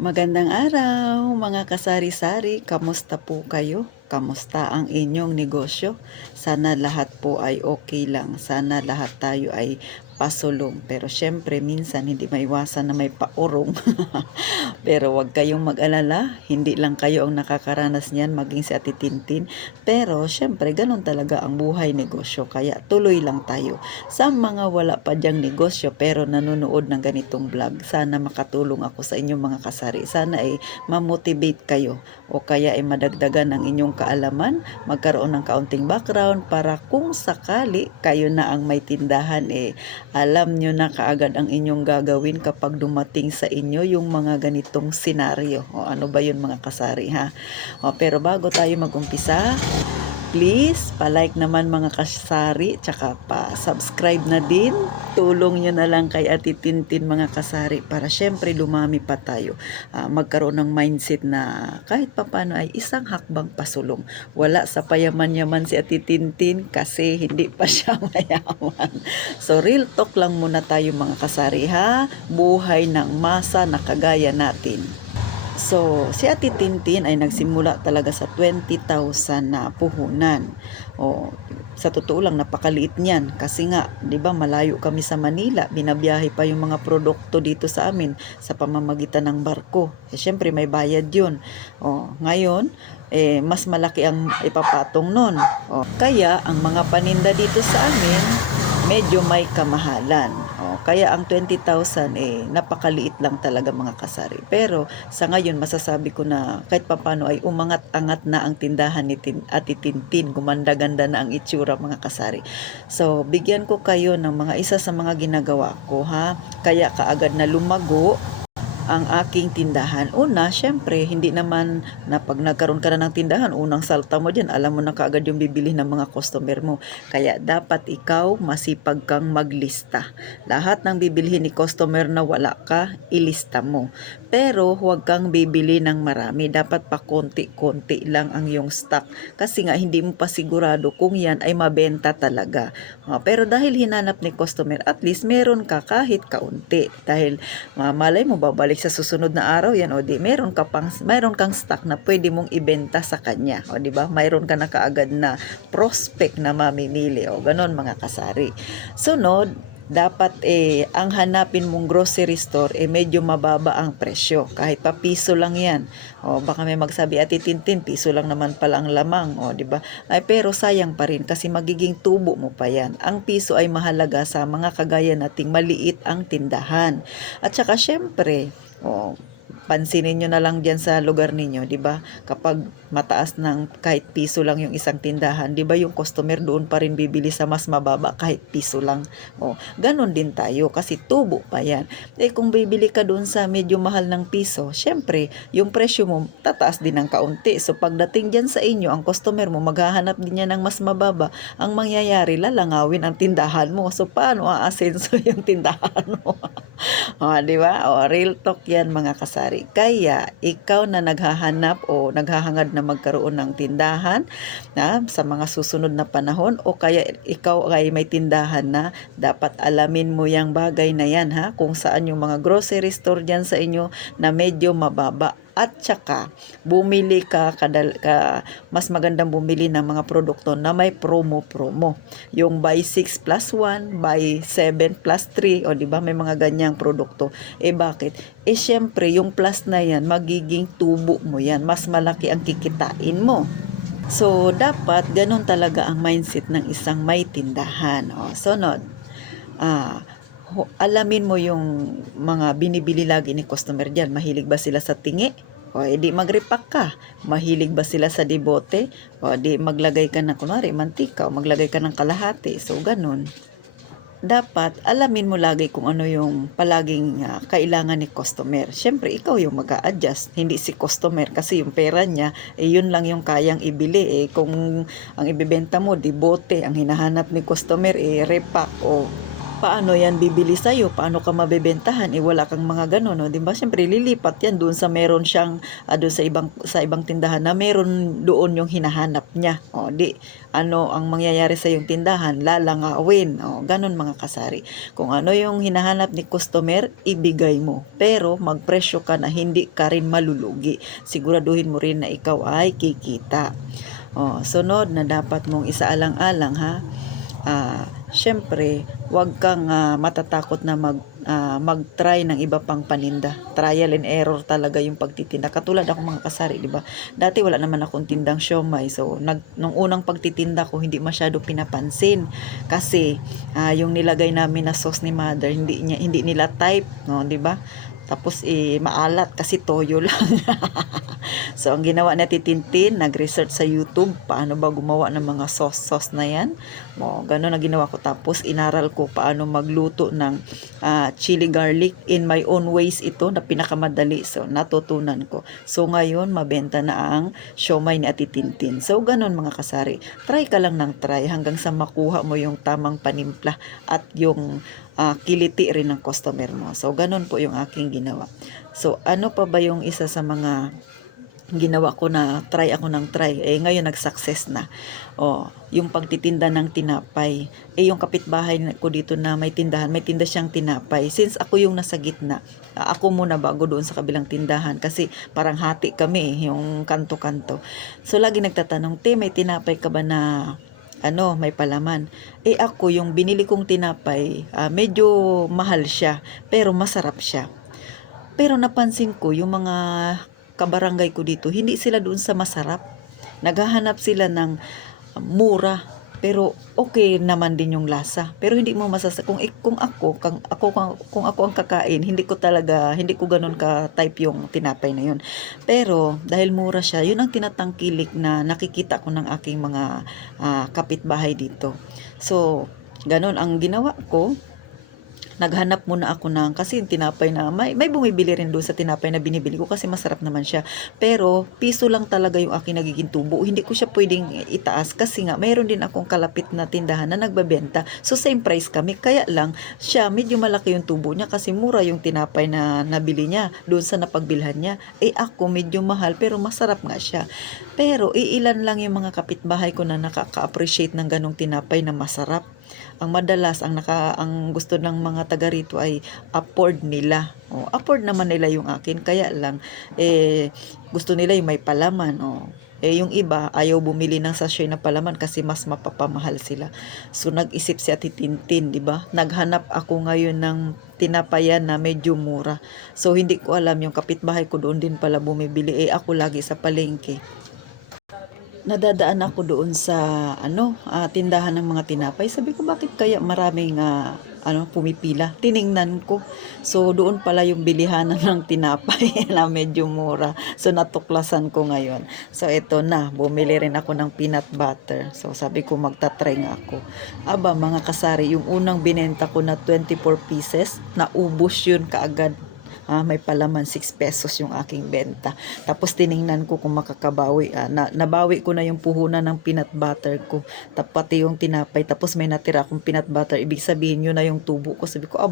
Magandang araw mga kasari-sari, kamusta po kayo? Kamusta ang inyong negosyo? Sana lahat po ay okay lang, sana lahat tayo ay pasulong. Pero syempre minsan hindi maiwasan na may paurong. Pero wag kayong mag-alala, hindi lang kayo ang nakakaranas niyan, maging si Ate Tintin. Pero syempre ganun talaga ang buhay negosyo, kaya tuloy lang tayo. Sa mga wala pa diyang negosyo pero nanonood ng ganitong vlog, sana makatulong ako sa inyong mga kasari. Sana ay ma-motivate kayo o kaya ay madagdagan ang inyong kaalaman, magkaroon ng kaunting background para kung sakali kayo na ang may tindahan, alam nyo na kaagad ang inyong gagawin kapag dumating sa inyo yung mga ganitong senaryo. O ano ba yun mga kasari ha? Pero bago tayo magumpisa, please, palike naman mga kasari, tsaka pa-subscribe na din. Tulong nyo na lang kay Ate Tintin mga kasari para syempre dumami pa tayo. Magkaroon ng mindset na kahit papano ay isang hakbang pasulong. Wala sa payaman-yaman si Ate Tintin kasi hindi pa siya mayaman. So real talk lang muna tayo mga kasari ha. Buhay ng masa na kagaya natin. So, si Ate Tintin ay nagsimula talaga sa 20,000 na puhunan. Sa totoo lang, napakaliit niyan. Kasi nga, di ba, malayo kami sa Manila. Binabiyahe pa yung mga produkto dito sa amin sa pamamagitan ng barko. Syempre, may bayad yun. Ngayon, mas malaki ang ipapatong nun. Kaya, ang mga paninda dito sa amin, medyo may kamahalan. Kaya ang 20,000 napakaliit lang talaga mga kasari. Pero sa ngayon masasabi ko na kahit papano ay umangat-angat na ang tindahan ni Ate Tintin. Gumanda-ganda na ang itsura mga kasari. So bigyan ko kayo ng mga isa sa mga ginagawa ko ha. Kaya kaagad na lumago ang aking tindahan. Una, syempre, hindi naman na pag nagkaroon ka na ng tindahan, unang salta mo dyan, alam mo na kaagad yung bibili ng mga customer mo. Kaya dapat ikaw masipag kang maglista. Lahat ng bibilihin ni customer na wala ka, ilista mo. Pero huwag kang bibili ng marami. Dapat pa konti-konti lang ang iyong stock. Kasi nga hindi mo pa sigurado kung yan ay mabenta talaga. Pero dahil hinanap ni customer, at least meron ka kahit kaunti. Dahil malay mo babalik sa susunod na araw yan, o di meron kang stock na pwede mong ibenta sa kanya, o di ba, mayroon ka na kaagad na prospect na mamimili, o ganon mga kasari. Sunod, dapat ang hanapin mong grocery store medyo mababa ang presyo, kahit pa piso lang yan. Baka may magsabi, Ate Tintin, piso lang naman pala ang lamang, di ba? Pero sayang pa rin kasi magiging tubo mo pa yan. Ang piso ay mahalaga sa mga kagaya nating maliit ang tindahan. At saka syempre, pansinin nyo na lang dyan sa lugar ninyo, di ba? Kapag mataas ng kahit piso lang yung isang tindahan, di ba yung customer doon pa rin bibili sa mas mababa kahit piso lang. Ganon din tayo kasi tubo pa yan. Kung bibili ka doon sa medyo mahal ng piso, syempre, yung presyo mo tataas din ng kaunti. So pagdating dyan sa inyo, ang customer mo maghahanap din niya ng mas mababa. Ang mangyayari, lalangawin ang tindahan mo. So paano aasenso yung tindahan mo? Di ba? Real talk yan mga kasari. Kaya ikaw na naghahanap o naghahangad na magkaroon ng tindahan sa mga susunod na panahon, o kaya ikaw ay may tindahan na, dapat alamin mo yung bagay na yan ha, kung saan yung mga grocery store dyan sa inyo na medyo mababa. At saka, bumili mas magandang bumili ng mga produkto na may promo. Yung buy 6 plus 1, buy 7 plus 3, o diba may mga ganyang produkto. Bakit? Syempre, yung plus na yan, magiging tubo mo yan. Mas malaki ang kikitain mo. So, dapat ganun talaga ang mindset ng isang may tindahan. Sunod, alamin mo yung mga binibili lagi ni customer dyan. Mahilig ba sila sa tingi? Di mag-repack ka. Mahilig ba sila sa debote? Di maglagay ka ng kunwari mantika o maglagay ka ng kalahati. So ganun. Dapat alamin mo lagi kung ano yung palaging kailangan ni customer. Syempre ikaw yung mag-a-adjust, hindi si customer, kasi yung pera niya yun lang yung kayang ibili. Kung ang ibibenta mo debote, ang hinahanap ni customer repack o paano yan bibili sa'yo? Paano ka mabebentahan? Wala kang mga gano'n, no? 'Di ba? Siyempre lilipat yan doon sa meron siyang doon sa ibang tindahan na meron doon yung hinahanap niya. O di ano ang mangyayari sa yung tindahan? Lalangawin. O gano'n mga kasari. Kung ano yung hinahanap ni customer, ibigay mo. Pero magpresyo ka na hindi ka rin malulugi. Siguraduhin mo rin na ikaw ay kikita. Sunod na dapat mong isaalang-alang ha. Syempre, huwag kang matatakot na mag-try ng iba pang paninda. Trial and error talaga yung pagtitinda. Katulad ako mga kasari, di ba? Dati wala naman akong tindang siomai. So, nung unang pagtitinda ko, hindi masyado pinapansin. Kasi, yung nilagay namin na sauce ni mother, hindi nila type, no, di ba? Tapos, maalat kasi toyo lang. So, ang ginawa ni Titintin, nag-research sa YouTube, paano ba gumawa ng mga sauce na yan. Gano'n na ginawa ko. Tapos, inaral ko paano magluto ng chili garlic in my own ways ito na pinakamadali. So, natutunan ko. So, ngayon, mabenta na ang siomai ni Titintin. So, gano'n mga kasari. Try ka lang ng try hanggang sa makuha mo yung tamang panimpla at yung kiliti rin ng customer mo. So, ganun po yung aking ginawa. So, ano pa ba yung isa sa mga ginawa ko na try ako ng try? Ngayon nag-success na. Yung pagtitinda ng tinapay. Yung kapitbahay ko dito na may tindahan, may tinda siyang tinapay. Since ako yung nasa gitna, ako muna bago doon sa kabilang tindahan kasi parang hati kami, yung kanto-kanto. So, lagi nagtatanong, "Te, may tinapay ka ba na may palaman?" Ako, yung binili kong tinapay, medyo mahal siya, pero masarap siya. Pero napansin ko, yung mga kabarangay ko dito, hindi sila doon sa masarap. Naghahanap sila ng mura, pero okay naman din yung lasa. Pero hindi mo kung ako ang kakain, hindi ko ganoon ka type yung tinapay na yun. Pero dahil mura siya, yun ang tinatangkilik na nakikita ko ng aking mga kapitbahay dito. So, ganon ang ginawa ko. Naghanap muna ako kasi yung tinapay na may bumibili rin doon sa tinapay na binibili ko kasi masarap naman siya. Pero piso lang talaga yung aking nagiging tubo. Hindi ko siya pwedeng itaas kasi nga mayroon din akong kalapit na tindahan na nagbebenta. So same price kami. Kaya lang siya medyo malaki yung tubo niya kasi mura yung tinapay na nabili niya doon sa napagbilhan niya. Ako medyo mahal pero masarap nga siya. Pero iilan lang yung mga kapitbahay ko na nakaka-appreciate ng ganong tinapay na masarap. Ang madalas ang gusto ng mga taga rito ay afford nila. Afford naman nila yung akin, kaya lang gusto nila yung may palaman. Yung iba ayaw bumili ng sachet na palaman kasi mas mapapamahal sila. So nag-isip si Ate Tintin, di ba? Naghanap ako ngayon ng tinapayan na medyo mura. So hindi ko alam yung kapitbahay ko doon din pala bumibili. Ako lagi sa palengke. Nadadaan ako doon sa tindahan ng mga tinapay. Sabi ko, bakit kaya maraming pumipila? Tiningnan ko. So doon pala yung bilihanan ng tinapay na medyo mura. So natuklasan ko ngayon. So ito na, bumili rin ako ng peanut butter. So sabi ko, magta-try nga ako. Mga kasari, yung unang binenta ko na 24 pieces, naubos yun kaagad. May palaman 6 pesos yung aking benta. Tapos tiningnan ko kung makakabawi. Nabawi ko na yung puhunan ng peanut butter ko. Pati yung tinapay. Tapos may natira akong peanut butter. Ibig sabihin yun na yung tubo ko. Sabi ko,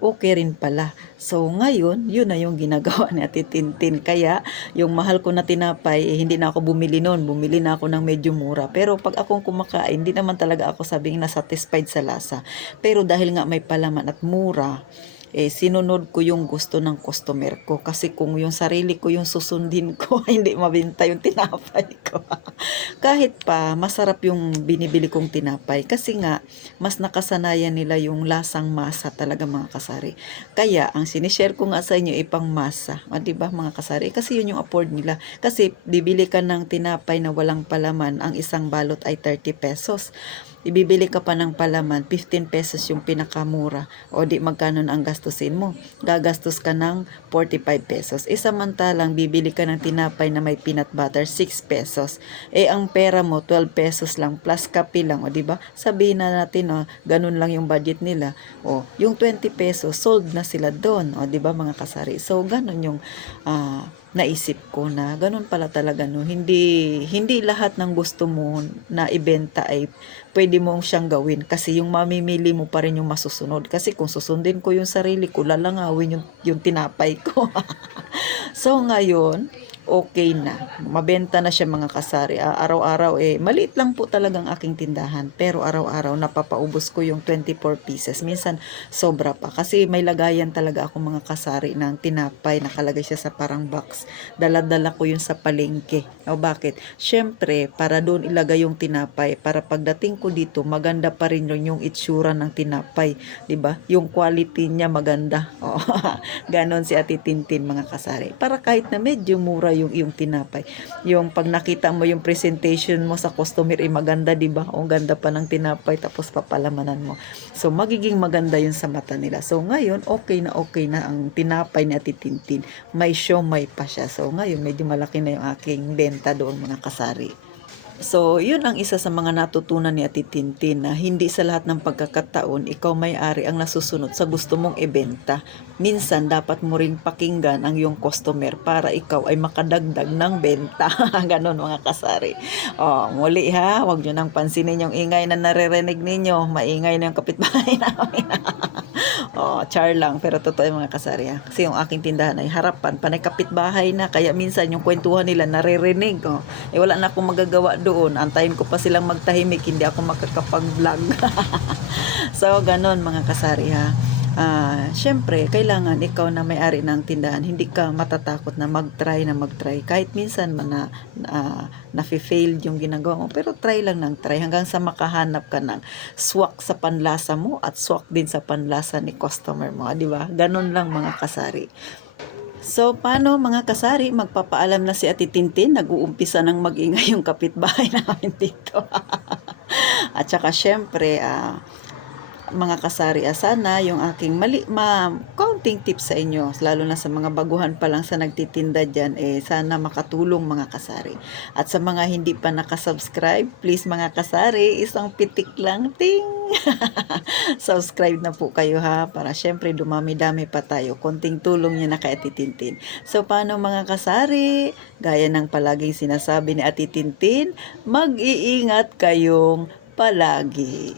okay rin pala. So ngayon, yun na yung ginagawa ni Ate Tintin. Kaya yung mahal ko na tinapay, hindi na ako bumili noon. Bumili na ako ng medyo mura. Pero pag akong kumakain, hindi naman talaga ako sabing nasatisfied sa lasa. Pero dahil nga may palaman at mura, sinunod ko yung gusto ng customer ko. Kasi kung yung sarili ko yung susundin ko, hindi mabenta yung tinapay ko. Kahit pa, masarap yung binibili kong tinapay. Kasi nga, mas nakasanayan nila yung lasang masa talaga mga kasari. Kaya, ang sinishare ko nga sa inyo, ipang masa. Diba mga kasari? Kasi yun yung afford nila. Kasi, bibili ka ng tinapay na walang palaman, ang isang balot ay 30 pesos. Ibibili ka pa ng palaman, 15 pesos yung pinakamura. O di magkano na ang gastusin mo? Gagastos ka ng 45 pesos. Samantalang bibili ka ng tinapay na may peanut butter, 6 pesos. Ang pera mo, 12 pesos lang, plus kape lang. O di ba? Sabihin na natin, ganun lang yung budget nila. Yung 20 pesos, sold na sila doon. O di ba mga kasari? So, ganun yung naisip ko na ganun pala talaga, no, hindi lahat ng gusto mo na ibenta ay pwede mong siyang gawin, kasi yung mamimili mo pa rin yung masusunod. Kasi kung susundin ko yung sarili ko, lalangawin yung tinapay ko. So ngayon, okay na. Mabenta na siya, mga kasari. Araw-araw maliit lang po talagang aking tindahan. Pero araw-araw napapaubos ko yung 24 pieces. Minsan sobra pa. Kasi may lagayan talaga ako, mga kasari, ng tinapay. Nakalagay siya sa parang box. Dala-dala ko yun sa palengke. O bakit? Syempre, para doon ilagay yung tinapay. Para pagdating ko dito, maganda pa rin yung itsura ng tinapay. 'Di ba? Yung quality niya maganda. O, ganon si Ate Tintin, mga kasari. Para kahit na medyo mura yung tinapay, yung pag nakita mo yung presentation mo sa customer, maganda, 'di ba? O ganda pa ng tinapay, tapos papalamanan mo. So magiging maganda yun sa mata nila. So ngayon, okay na ang tinapay ni Ate Tintin. May siomai pa siya. So ngayon, medyo malaki na yung aking benta doon, mga kasari. So, yun ang isa sa mga natutunan ni Ate Tintin, na hindi sa lahat ng pagkakataon ikaw may-ari ang nasusunod sa gusto mong ibenta. Minsan, dapat mo rin pakinggan ang iyong customer para ikaw ay makadagdag ng benta. Ganon, mga kasari. Muli ha, huwag nyo nang pansinin yung ingay na naririnig ninyo. Maingay na yung kapitbahay namin. Char lang, pero totoo yung, mga kasari ha. Kasi yung aking tindahan ay harapan, panay kapitbahay na, kaya minsan yung kwentuhan nila naririnig. Wala na akong magagawa doon. Antayin ko pa silang magtahimik, hindi ako makakapag-vlog. So, ganon, mga kasari ha. Syempre, kailangan ikaw na may-ari ng tindahan, hindi ka matatakot na mag-try. Kahit minsan na-fail yung ginagawa mo, pero try lang ng try hanggang sa makahanap ka ng swak sa panlasa mo at swak din sa panlasa ni customer mo, di ba? Ganun lang, mga kasari. So, paano, mga kasari? Magpapaalam na si Ate Tintin. Nag-uumpisa ng mag-ingay yung kapitbahay namin dito. At saka syempre, mga kasari, sana yung aking counting tips sa inyo, lalo na sa mga baguhan pa lang sa nagtitinda dyan, sana makatulong, mga kasari. At sa mga hindi pa nakasubscribe, please, mga kasari, isang pitik lang, ting! Subscribe na po kayo ha, para syempre dumami-dami pa tayo. Konting tulong niya na kay Ate Tintin. So, paano, mga kasari? Gaya ng palaging sinasabi ni Ate Tintin, mag-iingat kayong palagi.